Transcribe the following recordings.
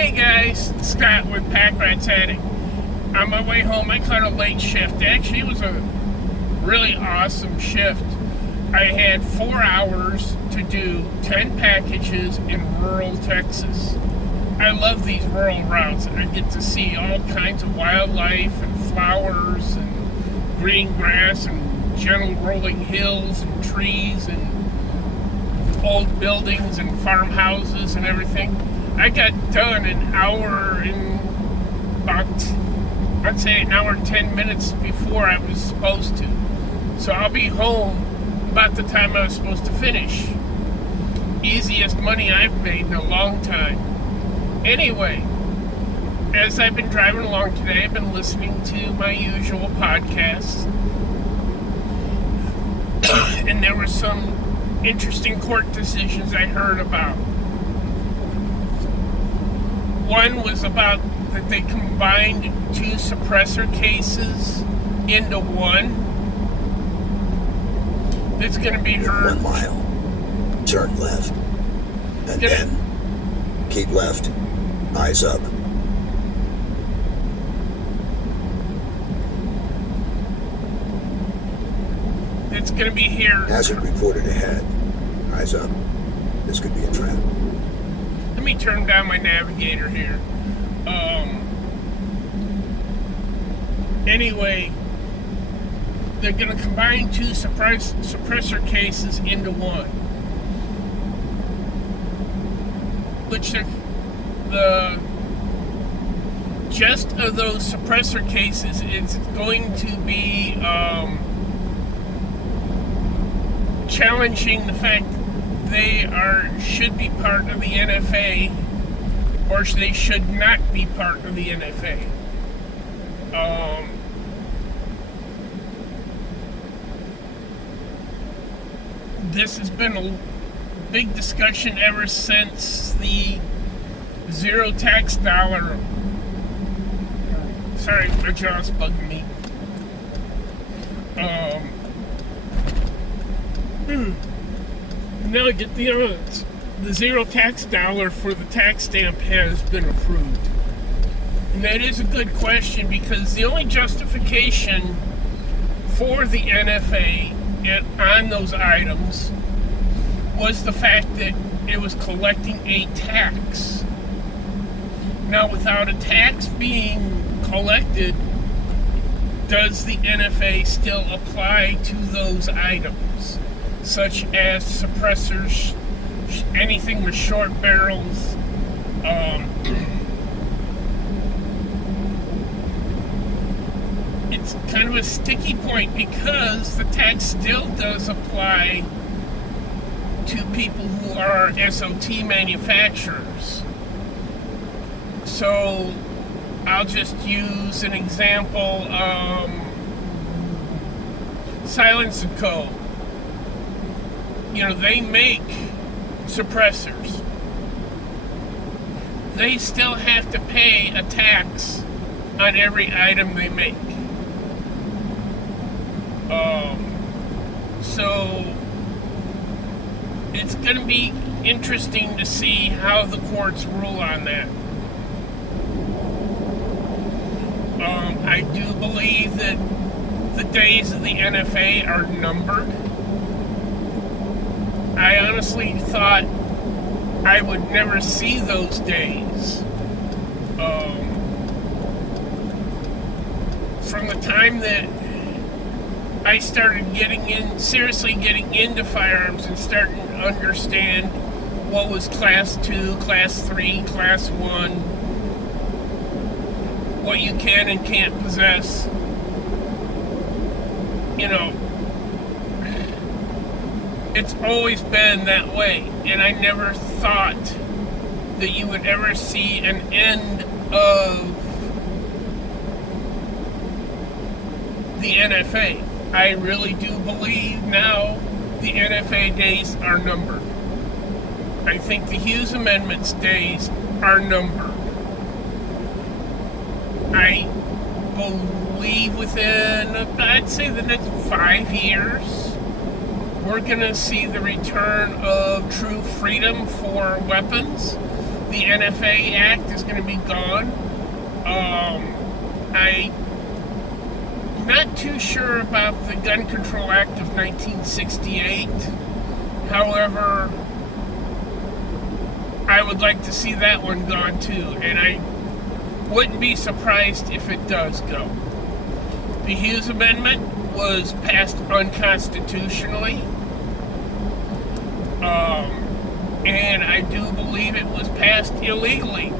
Hey guys, Scott with Pack Rats Attic. On my way home, I caught a late shift. Actually, it was a really awesome shift. I had 4 hours to do 10 packages in rural Texas. I love these rural routes. I get to see all kinds of wildlife and flowers and green grass and gentle rolling hills and trees and old buildings and farmhouses and everything. I got done an hour and I'd say an hour and 10 minutes before I was supposed to. So I'll be home about the time I was supposed to finish. Easiest money I've made in a long time. Anyway, as I've been driving along today, I've been listening to my usual podcasts. And there were some interesting court decisions I heard about. One was about that they combined 2 suppressor cases into one. It's going to be heard. 1 mile. Turn left. And then keep left. Eyes up. It's going to be here. Hazard reported ahead. Eyes up. This could be a trap. Let me turn down my navigator here. Anyway, they're going to combine 2 suppressor cases into one. Which the gist of those suppressor cases is going to be challenging the fact they should be part of the NFA, or they should not be part of the NFA. This has been a big discussion ever since the zero tax dollar. Sorry, my jaw's bugging me. Now I get the odds. The zero tax dollar for the tax stamp has been approved. And that is a good question, because the only justification for the NFA on those items was the fact that it was collecting a tax. Now, without a tax being collected, does the NFA still apply to those items, such as suppressors, anything with short barrels? It's kind of a sticky point, because the tax still does apply to people who are SOT manufacturers. So I'll just use an example. Silence & Co. They make suppressors. They still have to pay a tax on every item they make. So it's going to be interesting to see how the courts rule on that. I do believe that the days of the NFA are numbered. I honestly thought I would never see those days. From the time that I started seriously getting into firearms and starting to understand what was Class 2, Class 3, Class 1, what you can and can't possess. It's always been that way, and I never thought that you would ever see an end of the NFA. I really do believe now the NFA days are numbered. I think the Hughes Amendment's days are numbered. I believe within, I'd say, the next 5 years, we're going to see the return of true freedom for weapons. The NFA Act is going to be gone. I'm not too sure about the Gun Control Act of 1968. However, I would like to see that one gone too, and I wouldn't be surprised if it does go. The Hughes Amendment was passed unconstitutionally, and I do believe it was passed illegally.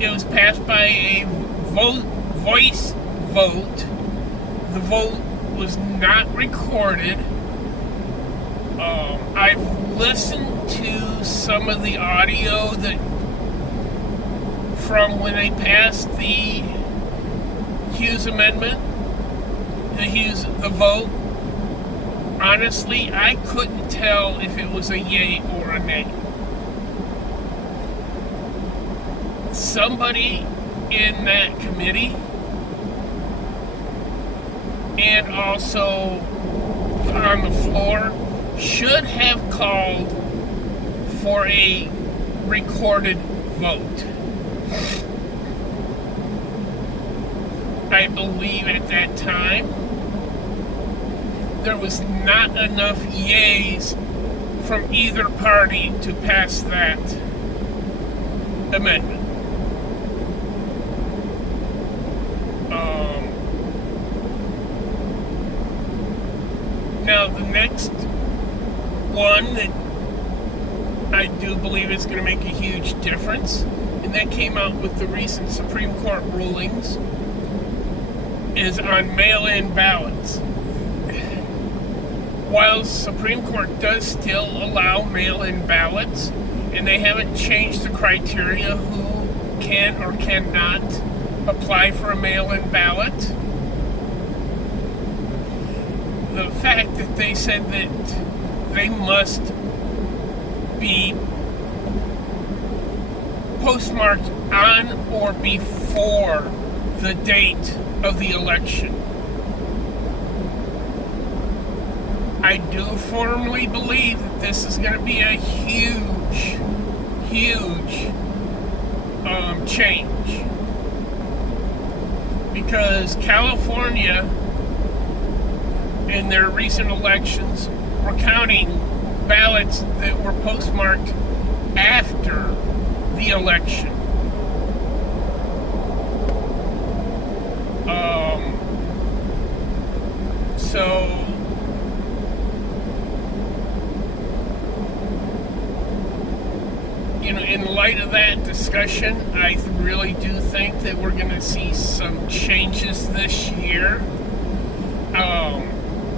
It was passed by a voice vote. The vote was not recorded. I've listened to some of the audio that from when they passed the Hughes Amendment, the vote. Honestly, I couldn't tell if it was a yay or a nay. Somebody in that committee and also on the floor should have called for a recorded vote. I believe at that time there was not enough yays from either party to pass that amendment. Now the next one that I do believe is going to make a huge difference, and that came out with the recent Supreme Court rulings, is on mail-in ballots. While the Supreme Court does still allow mail-in ballots, and they haven't changed the criteria who can or cannot apply for a mail-in ballot, the fact that they said that they must be postmarked on or before the date of the election. I do firmly believe that this is going to be a huge change, because California in their recent elections were counting ballots that were postmarked after the election. So in light of that discussion, I really do think that we're going to see some changes this year.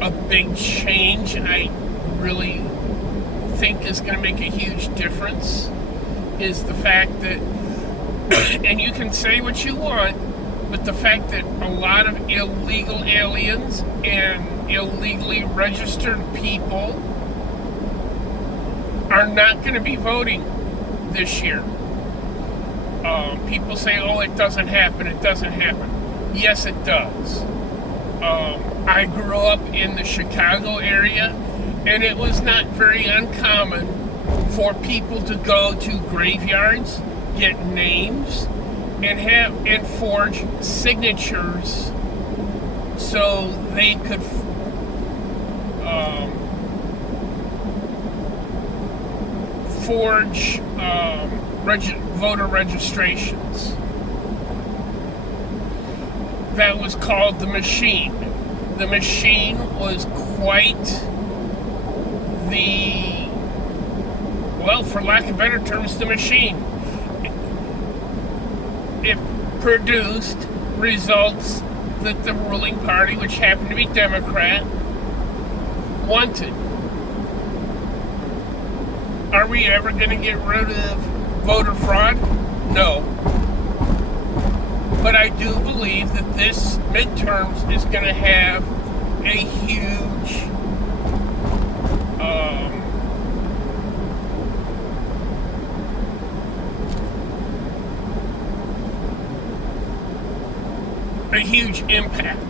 A big change I really think is going to make a huge difference is the fact that, and you can say what you want, but the fact that a lot of illegal aliens and illegally registered people are not going to be voting this year. People say, oh, it doesn't happen. Yes, it does. I grew up in the Chicago area, and it was not very uncommon for people to go to graveyards, get names, and forge signatures so they could forge voter registrations. That was called the machine. The machine was quite for lack of better terms, the machine. It produced results that the ruling party, which happened to be Democrat, wanted. Are we ever going to get rid of voter fraud? No. But I do believe that this midterms is going to have a huge impact.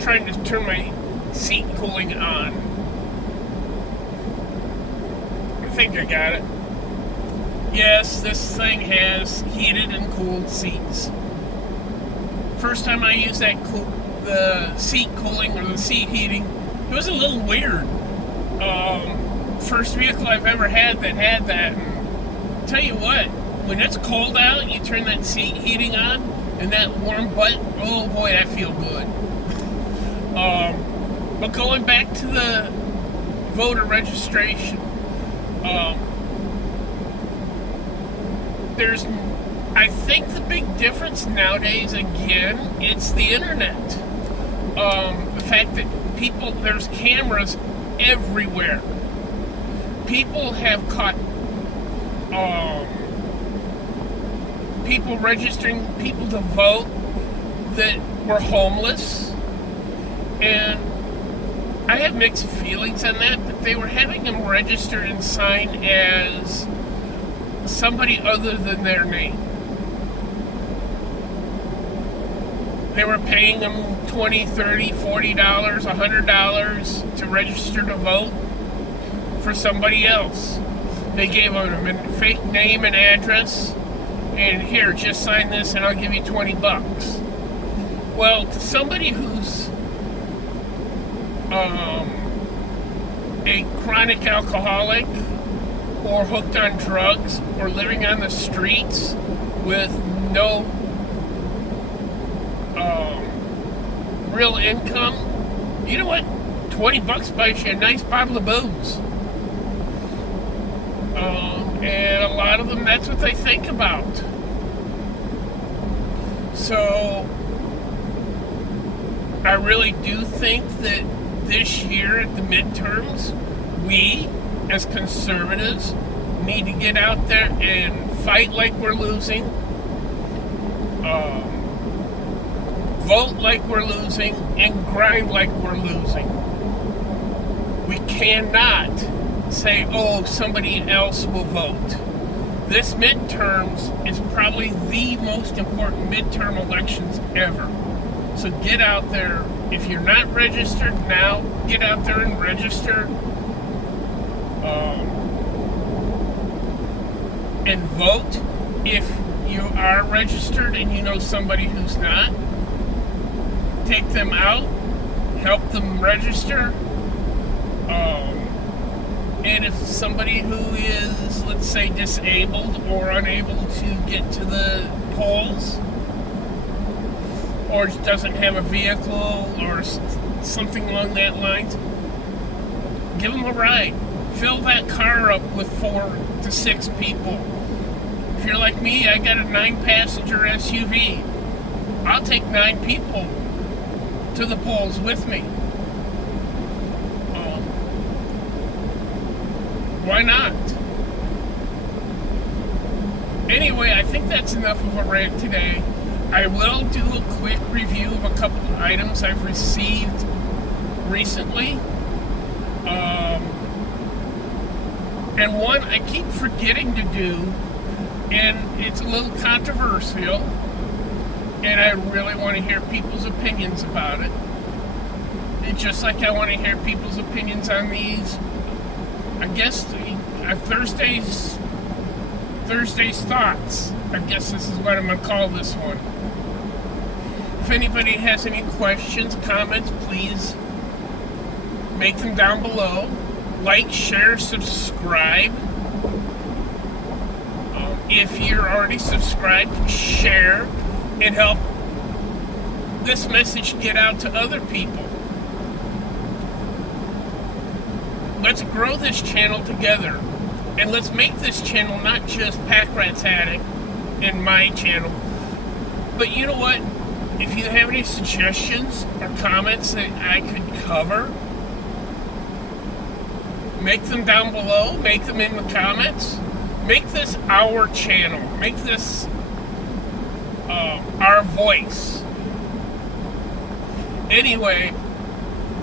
trying to turn my seat cooling on. I think I got it. Yes, this thing has heated and cooled seats. First time I used the seat cooling or the seat heating, it was a little weird. First vehicle I've ever had that had that. And tell you what, when it's cold out, you turn that seat heating on, and that warm butt, oh boy, I feel good. But going back to the voter registration, I think the big difference nowadays, again, it's the internet. The fact that there's cameras everywhere. People have caught people registering people to vote that were homeless, and I have mixed feelings on that, but they were having them registered and signed as somebody other than their name. They were paying them $20, $30, $40, $100 to register to vote for somebody else. They gave them a fake name and address, and here, just sign this and I'll give you $20. Well, to somebody who's a chronic alcoholic or hooked on drugs or living on the streets with no real income, you know what? $20 buys you a nice bottle of booze. And a lot of them, that's what they think about. So, I really do think that this year at the midterms, we, as conservatives, need to get out there and fight like we're losing, vote like we're losing, and grind like we're losing. We cannot say, oh, somebody else will vote. This midterms is probably the most important midterm elections ever. So get out there. If you're not registered now, get out there and register. And vote. If you are registered and you know somebody who's not, take them out, help them register. And if somebody who is, let's say, disabled or unable to get to the polls, or doesn't have a vehicle or something along that lines, give them a ride. Fill that car up with 4 to 6 people. If you're like me, I got a 9-passenger SUV. I'll take 9 people to the polls with me. Why not? Anyway, I think that's enough of a rant today. I will do a quick review of a couple of items I've received recently. And one I keep forgetting to do, and it's a little controversial, and I really want to hear people's opinions about it. And just like I want to hear people's opinions on these, I guess, Thursday's thoughts. I guess this is what I'm going to call this one. If anybody has any questions, comments, please make them down below. Like, share, subscribe. If you're already subscribed, share and help this message get out to other people. Let's grow this channel together. And let's make this channel not just Pack Rat's Attic and my channel. But you know what? If you have any suggestions or comments that I could cover, make them down below. Make them in the comments. Make this our channel. Make this our voice. Anyway,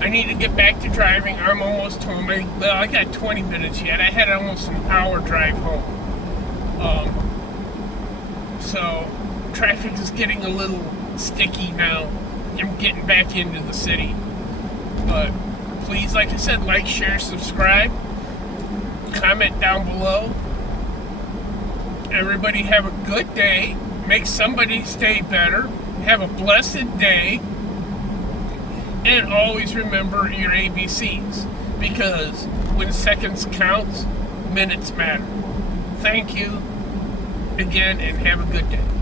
I need to get back to driving. I'm almost home. I got 20 minutes yet. I had almost an hour drive home. So, traffic is getting a little sticky now I'm getting back into the city. But please, like I said, like, share, subscribe, comment down below. Everybody have a good day. Make somebody's day better. Have a blessed day. And always remember your ABCs. Because when seconds counts, minutes matter. Thank you again, and have a good day.